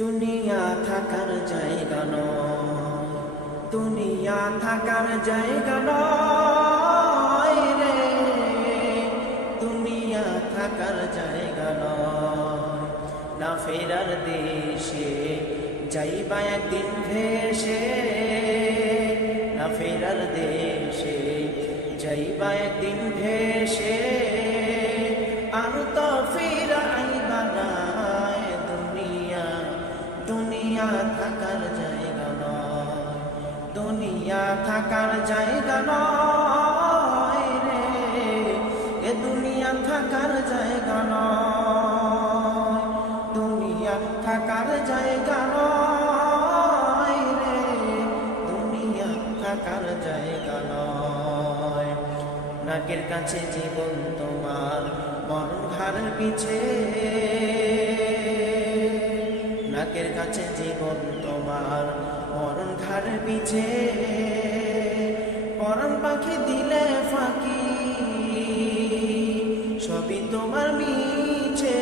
দুনিয়া থাকার জায়গা নয়, দুনিয়া থাকার জায়গা নয় রে, দুনিয়া থাকার জায়গা নয়। না ফেরার দেশে যাইবা একদিন ভেসে, না ফেরার দেশে যাইবা একদিন ভেসে, আর তো ফিরা আইবা না। দুনিয়া থাকার জায়গা নয়, দুনিয়া থাকার জায়গা নয় রে, এ দুনিয়া থাকার জায়গা নয়, দুনিয়া থাকার জায়গা নয় রে, দুনিয়া থাকার জায়গা নয়। নাকের কাছে জীবন তোমার, মরণ ঘাড়ের পিছে, নাকের কাছে জীবন তোমার, মরণ ঘাড়ের পিছে, পরাণ পাখি দিলে ফাঁকি, সবই তোমার মিছে।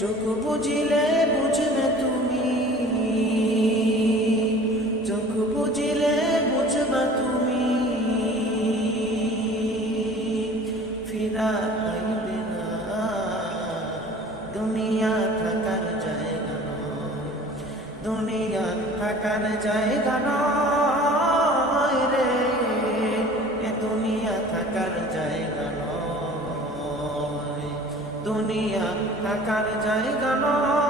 চোখ বুঝিলে বুঝবে তুমি, চোখ বুঝিলে বুঝবা তুমি, ফিরা আইবে না। দুনিয়া থাকার জায়গা নয়, দুনিয়া থাকার জায়গা নয় রে, এ দুনিয়া থাকার জায়গা নয়, দুনিয়া থাকার জায়গা নয়।